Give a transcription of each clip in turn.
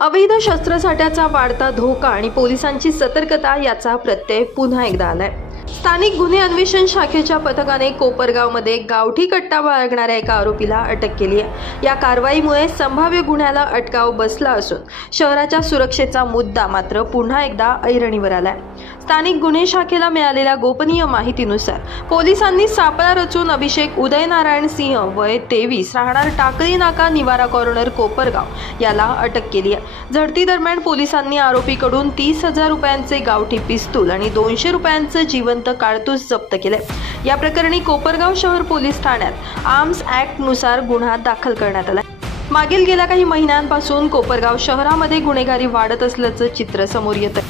अवैध शस्त्रसाठ्याचा वाढता धोका आणि पोलिसांची सतर्कता याचा प्रत्यय पुन्हा एकदा आलाय. स्थानिक गुन्हे अन्वेषण शाखेच्या पथकाने कोपरगावमध्ये गावठी कट्टा बाळगणाऱ्या एका आरोपीला अटक केली आहे. या कारवाईमुळे संभाव्य गुन्ह्याला अटकाव बसला असून शहराच्या सुरक्षेचा मुद्दा मात्र पुन्हा एकदा ऐरणीवर आलाय. स्थानिक गुन्हे शाखेला मिळालेल्या गोपनीय माहितीनुसार पोलिसांनी सापळा रचून अभिषेक उदयनारायण सिंह वय तेवीस राहणार टाकळी नाका निवारा कॉर्नर कोपरगाव याला अटक केली आहे. झडती दरम्यान पोलिसांनी आरोपीकडून तीस हजार रुपयांचे गावठी पिस्तूल आणि दोनशे रुपयांचं जिवंत काळतूस जप्त केलंय. या प्रकरणी कोपरगाव शहर पोलीस ठाण्यात आर्म्स ऍक्टनुसार गुन्हा दाखल करण्यात आला. मागील गेल्या काही महिन्यांपासून कोपरगाव शहरामध्ये गुन्हेगारी वाढत असल्याचं चित्र समोर येतं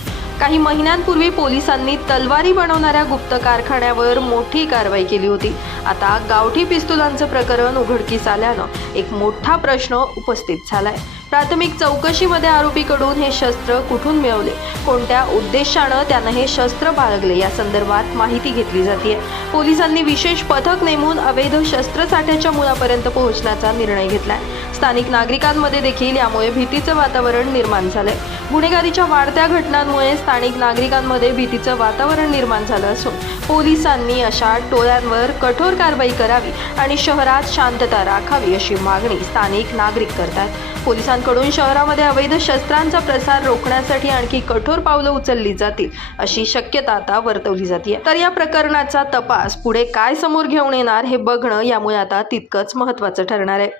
काही महिन्यांपूर्वी पोलिसांनी तलवारी बनवणाऱ्या गुप्त कारखान्यावर मोठी कारवाई केली होती. आता गावठी पिस्तुलांचं प्रकरण उघडकीस आल्यानं एक मोठा प्रश्न उपस्थित झालाय. प्राथमिक चौकशीमध्ये आरोपीकडून हे शस्त्र कुठून मिळवले? कोणत्या उद्देशानं त्यानं हे शस्त्र बाळगले? या संदर्भात माहिती घेतली जाते पोलिसांनी विशेष पथक नेमून अवैध शस्त्रसाठ्याच्या मुळापर्यंत पोहोचण्याचा निर्णय घेतलाय. स्थानिक नागरिकांमध्ये देखील यामुळे भीतीचं वातावरण निर्माण झालंय. गुन्हेगारीच्या वाढत्या घटनांमुळे स्थानिक नागरिकांमध्ये भीतीचं वातावरण निर्माण झालं असून पोलिसांनी अशा टोळ्यांवर कठोर कारवाई करावी आणि शहरात शांतता राखावी अशी मागणी स्थानिक नागरिक करतात. पोलिसांकडून शहरामध्ये अवैध शस्त्रांचा प्रसार रोखण्यासाठी आणखी कठोर पावलं उचलली जातील अशी शक्यता आता वर्तवली जाते तर या प्रकरणाचा तपास पुढे काय समोर घेऊन येणार हे बघणं यामुळे आता तितकंच महत्त्वाचं ठरणार आहे.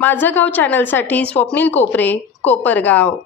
माझं गाव चॅनलसाठी स्वप्नील कोपरे कोपरगाव.